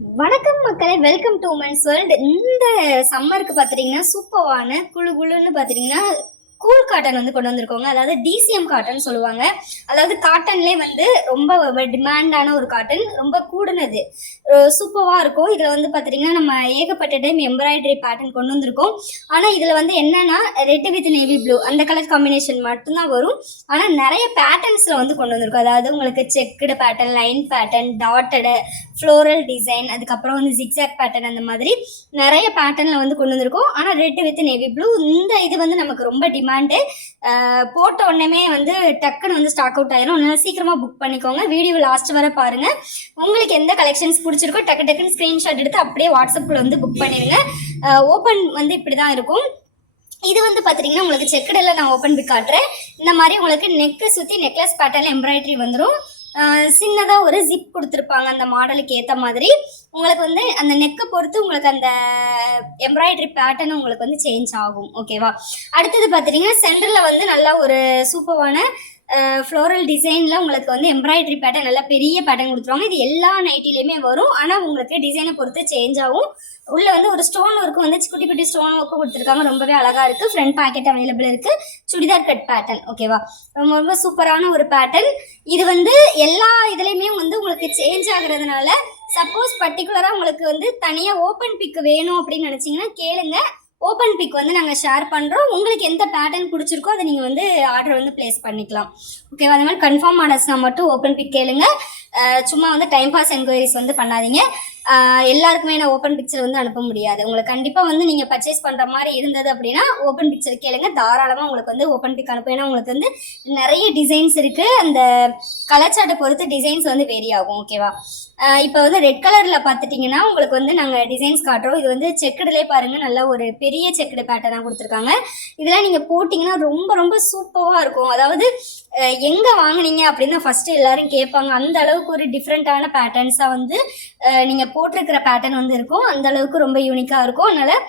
வணக்கம் மக்களே, welcome to women's world. இந்த சம்மருக்கு பார்த்துட்டிங்கன்னா சூப்பரான குழு குழுன்னு பார்த்துட்டிங்கன்னா கூல் காட்டன் வந்து கொண்டு வந்திருக்கோங்க. அதாவது டிசிஎம் காட்டன் சொல்லுவாங்க. அதாவது காட்டன்லேயே வந்து ரொம்ப டிமாண்டான ஒரு காட்டன், ரொம்ப கூடுனது, சூப்பராக இருக்கும். இதில் வந்து பார்த்துட்டிங்கன்னா நம்ம ஏகப்பட்ட டைம் எம்ப்ராய்டரி பேட்டர்ன் கொண்டு வந்திருக்கோம். ஆனால் இதில் வந்து என்னென்னா ரெட் வித் நேவி ப்ளூ அந்த கலர் காம்பினேஷன் மட்டும்தான் வரும். ஆனால் நிறைய பேட்டர்ன்ஸில் வந்து கொண்டு வந்திருக்கோம். அதாவது உங்களுக்கு checked pattern, line pattern, dotted, floral design, அதுக்கப்புறம் வந்து ஜிக்ஸாக் பேட்டர்ன், அந்த மாதிரி நிறைய பேட்டர்னில் வந்து கொண்டு வந்திருக்கோம். ஆனால் ரெட் வித் நேவி ப்ளூ இந்த இது வந்து நமக்கு ரொம்ப டிமாண்டு. போட்ட உடனே வந்து டக்குன்னு வந்து ஸ்டாக் அவுட் ஆயிரும். அதனால சீக்கிரமாக புக் பண்ணிக்கோங்க. வீடியோ லாஸ்ட் வரை பாருங்கள். உங்களுக்கு எந்த கலெக்ஷன்ஸ் பிடிச்சிருக்கோ டக்குன்னு ஸ்க்ரீன்ஷாட் எடுத்து அப்படியே வாட்ஸ்அப்பில் வந்து புக் பண்ணிடுங்க. ஓப்பன் வந்து இப்படி தான் இருக்கும். இது வந்து பார்த்துட்டிங்கன்னா உங்களுக்கு செக்கடில் நான் ஓப்பன் பிக் காட்டுறேன். இந்த மாதிரி உங்களுக்கு நெக்கு சுற்றி நெக்லஸ் பேட்டர்னில் எம்ப்ராய்டரி வந்துடும். சின்னதாக ஒரு ஜிப் கொடுத்துருப்பாங்க அந்த மாடலுக்கு ஏற்ற மாதிரி. உங்களுக்கு வந்து அந்த நெக்கை பொறுத்து உங்களுக்கு அந்த எம்ப்ராய்டரி பேட்டர்ன் உங்களுக்கு வந்து சேஞ்ச் ஆகும். ஓகேவா? அடுத்தது பார்த்துட்டிங்கன்னா சென்டரில் வந்து நல்லா ஒரு சூப்பரான ஃப்ளோரல் டிசைனில் உங்களுக்கு வந்து எம்ப்ராய்டரி பேட்டர்ன் நல்லா பெரிய பேட்டர்ன் கொடுத்துருவாங்க. இது எல்லா நைட்டிலையுமே வரும். ஆனால் உங்களுக்கு டிசைனை பொறுத்து சேஞ்ச் ஆகும். உள்ளே வந்து ஒரு ஸ்டோன் ஒர்க்கு வந்து குட்டி குட்டி ஸ்டோன் ஒர்க்கு கொடுத்துருக்காங்க. ரொம்பவே அழகாக இருக்குது. ஃப்ரண்ட் பாக்கெட் அவைலபிள் இருக்குது. Churidar cut pattern. ஓகேவா? ரொம்ப ரொம்ப சூப்பரான ஒரு பேட்டர்ன். இது வந்து எல்லா இதுலேயுமே வந்து உங்களுக்கு சேஞ்ச் ஆகுறதுனால சப்போஸ் பர்டிகுலராக உங்களுக்கு வந்து தனியாக ஓப்பன் பிக் வேணும் அப்படின்னு நினச்சிங்கன்னா கேளுங்க. ஓப்பன் பிக் வந்து நாங்கள் ஷேர் பண்ணுறோம். உங்களுக்கு எந்த பேட்டர்ன் பிடிச்சிருக்கோ அதை நீங்கள் வந்து ஆர்டர் வந்து ப்ளேஸ் பண்ணிக்கலாம். ஓகேவா? அந்த மாதிரி கன்ஃபார்ம் ஆர்டர்ஸ்னால் மட்டும் ஓப்பன் பிக் கேளுங்க. சும்மா வந்து டைம் பாஸ் என்கொயரிஸ் வந்து பண்ணாதீங்க. எல்லாருக்குமே நான் ஓப்பன் பிக்சர் வந்து அனுப்ப முடியாது. உங்களுக்கு கண்டிப்பாக வந்து நீங்கள் பர்ச்சேஸ் பண்ணுற மாதிரி இருந்தது அப்படின்னா ஓப்பன் பிக்சர் கேளுங்க. தாராளமாக உங்களுக்கு வந்து ஓப்பன் பிக் அனுப்பும். ஏன்னா உங்களுக்கு வந்து நிறைய டிசைன்ஸ் இருக்குது. அந்த கலர் சார்ட்டை பொறுத்து டிசைன்ஸ் வந்து வேரி ஆகும். ஓகேவா? இப்போ வந்து ரெட் கலரில் பார்த்துட்டிங்கன்னா உங்களுக்கு வந்து நாங்கள் டிசைன்ஸ் காட்டுறோம். இது வந்து செக்குடுலே பாருங்கள், நல்லா ஒரு பெரிய செக்குடு பேட்டர்னாக கொடுத்துருக்காங்க. இதெல்லாம் நீங்கள் போட்டிங்கன்னா ரொம்ப ரொம்ப சூப்பராக இருக்கும். அதாவது எங்கே வாங்கினீங்க அப்படின்னு தான் ஃபஸ்ட்டு எல்லோரும் கேட்பாங்க. அந்த அளவுக்கு ஒரு டிஃப்ரெண்ட்டான பேட்டர்ன்ஸாக வந்து நீங்கள் போட்டிருக்கிற பேட்டர்ன் வந்து இருக்கும். அந்த அளவுக்கு ரொம்ப யூனிக்காக இருக்கும். அதனால்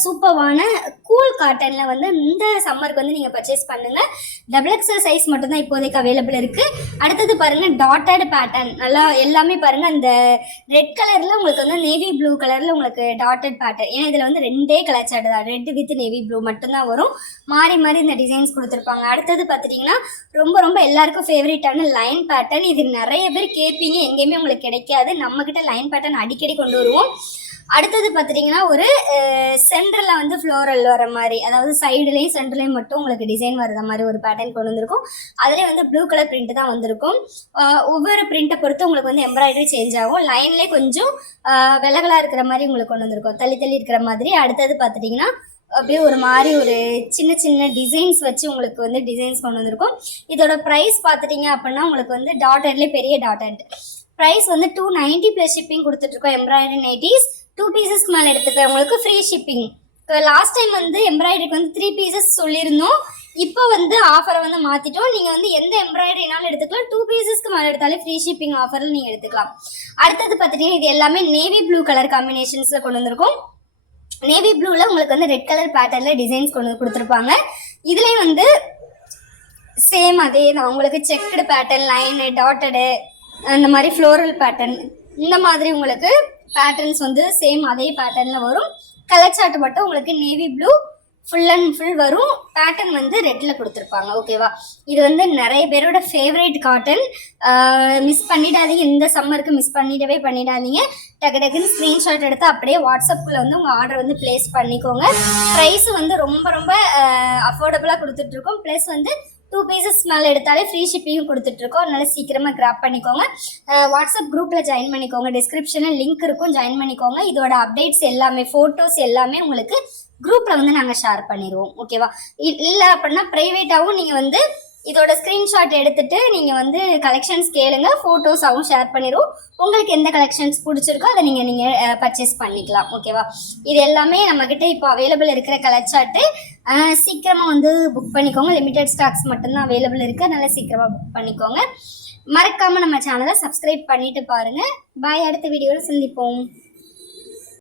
சூப்பரான கூல் காட்டனில் வந்து இந்த சம்மருக்கு வந்து நீங்கள் பர்ச்சேஸ் பண்ணுங்கள். XXL சைஸ் மட்டும்தான் இப்போதைக்கு அவைலபிள் இருக்குது. அடுத்தது பாருங்கள், டாட்டட் பேட்டர்ன். நல்லா எல்லாமே பாருங்கள், அந்த ரெட் கலரில் உங்களுக்கு வந்து நேவி ப்ளூ கலரில் உங்களுக்கு டாட்டட் பேட்டர்ன். ஏன்னா இதில் வந்து ரெண்டே கலர் சார்ட் தான், ரெட் வித் நேவி ப்ளூ மட்டும்தான் வரும். மாறி மாறி இந்த டிசைன்ஸ் கொடுத்துருப்பாங்க. அடுத்தது பார்த்துட்டிங்கன்னா ரொம்ப ரொம்ப எல்லாருக்கும் ஃபேவரட்டான லைன் பேட்டர்ன். இது நிறைய பேர் கேட்பீங்க, எங்கேயுமே உங்களுக்கு கிடைக்காது. நம்மக்கிட்ட லைன் பேட்டர்ன் அடிக்கடி கொண்டு வருவோம். அடுத்தது பார்த்துட்டிங்கன்னா ஒரு சென்டரில் வந்து ஃப்ளோரல் வர மாதிரி, அதாவது சைடுலேயும் சென்டர்லேயும் மட்டும் உங்களுக்கு டிசைன் வர்ற மாதிரி ஒரு பேட்டர்ன் கொண்டு வந்திருக்கும். அதிலே வந்து ப்ளூ கலர் பிரிண்ட் தான் வந்திருக்கும். ஒவ்வொரு பிரிண்ட்டை பொறுத்து உங்களுக்கு வந்து எம்ப்ராய்டரி சேஞ்ச் ஆகும். லைன்லேயே கொஞ்சம் விலகலாக இருக்கிற மாதிரி உங்களுக்கு கொண்டு வந்திருக்கும், தள்ளி தள்ளி இருக்கிற மாதிரி. அடுத்தது பார்த்துட்டிங்கன்னா அப்படியே ஒரு மாதிரி ஒரு சின்ன சின்ன டிசைன்ஸ் வச்சு உங்களுக்கு வந்து டிசைன்ஸ் கொண்டு வந்திருக்கும். இதோட ப்ரைஸ் பார்த்துட்டிங்க அப்படின்னா உங்களுக்கு வந்து டாட்டட்லேயே பெரிய டாட்டட் ப்ரைஸ் வந்து 290 ப்ளஸ் ஷிப்பிங் கொடுத்துட்ருக்கோம். எம்ப்ராய்டரி நைட்டிஸ் 2 பீசஸ்க்கு மேலே எடுத்துக்கிறவங்களுக்கு ஃப்ரீ ஷிப்பிங். லாஸ்ட் டைம் வந்து எம்ப்ராய்டரிக்கு வந்து 3 பீசஸ் சொல்லியிருந்தோம். இப்போ வந்து ஆஃபரை வந்து மாற்றிட்டோம். நீங்கள் வந்து எந்த எம்ப்ராய்டரினாலும் எடுத்துக்கலாம். 2 பீசஸ்க்கு மேலே எடுத்தாலே ஃப்ரீ ஷிப்பிங் ஆஃபரில் நீங்கள் எடுத்துக்கலாம். அடுத்தது பார்த்துட்டிங்கன்னா இது எல்லாமே நேவி ப்ளூ கலர் காம்பினேஷன்ஸில் கொண்டு வந்திருக்கும். நேவி ப்ளூவில் உங்களுக்கு வந்து ரெட் கலர் பேட்டர்னில் டிசைன்ஸ் கொண்டு வந்து கொடுத்துருப்பாங்க. இதுலேயும் வந்து சேம் அதே தான், உங்களுக்கு செக்குடு பேட்டர்ன், லைனு, டாட்டடு, அந்த மாதிரி ஃப்ளோரல் பேட்டர்ன், இந்த மாதிரி உங்களுக்கு பேட்டர்ன்ஸ் வந்து சேம் அதே பேட்டர்னில் வரும். கலர் சார்ட் மட்டும் உங்களுக்கு navy blue full and full வரும். பேட்டர்ன் வந்து ரெட்டில் கொடுத்துருப்பாங்க. ஓகேவா? இது வந்து நிறைய பேரோட ஃபேவரேட் காட்டன். மிஸ் பண்ணிடாதீங்க. இந்த சம்மருக்கு மிஸ் பண்ணிடாதீங்க. டக்குன்னு ஸ்க்ரீன்ஷாட் எடுத்து அப்படியே வாட்ஸ்அப்பில் வந்து உங்கள் ஆர்டர் வந்து ப்ளேஸ் பண்ணிக்கோங்க. ப்ரைஸ் வந்து ரொம்ப ரொம்ப அஃபோர்டபுளாக கொடுத்துட்ருக்கோம். ப்ளஸ் வந்து 2 பீசஸ் மேலே எடுத்தாலே ஃப்ரீ ஷிப்பிங்கும் கொடுத்துட்ருக்கோம். அதனால் சீக்கிரமாக கிராப் பண்ணிக்கோங்க. வாட்ஸ்அப் குரூப்பில் ஜாயின் பண்ணிக்கோங்க. டிஸ்கிரிப்ஷனில் லிங்க் இருக்கும், ஜாயின் பண்ணிக்கோங்க. இதோட அப்டேட்ஸ் எல்லாமே, ஃபோட்டோஸ் எல்லாமே உங்களுக்கு குரூப்பில் வந்து நாங்கள் ஷேர் பண்ணிடுவோம். ஓகேவா? இல்லை அப்படின்னா ப்ரைவேட்டாகவும் நீங்கள் வந்து இதோட ஸ்க்ரீன்ஷாட் எடுத்துகிட்டு நீங்கள் வந்து கலெக்ஷன்ஸ் கேளுங்க. ஃபோட்டோஸாகவும் ஷேர் பண்ணிடுவோம். உங்களுக்கு எந்த கலெக்ஷன்ஸ் பிடிச்சிருக்கோ அதை நீங்கள் பர்ச்சேஸ் பண்ணிக்கலாம். ஓகேவா? இது எல்லாமே நம்மக்கிட்ட இப்போ அவைலபிள் இருக்கிற கலர் சார்ட்டு. சீக்கிரமாக வந்து புக் பண்ணிக்கோங்க. லிமிடெட் ஸ்டாக்ஸ் மட்டும்தான் அவைலபிள் இருக்குது. அதனால் சீக்கிரமாக புக் பண்ணிக்கோங்க. மறக்காமல் நம்ம சேனலை சப்ஸ்கிரைப் பண்ணிவிட்டு பாருங்கள். பாய். அடுத்த வீடியோவில் சந்திப்போம்.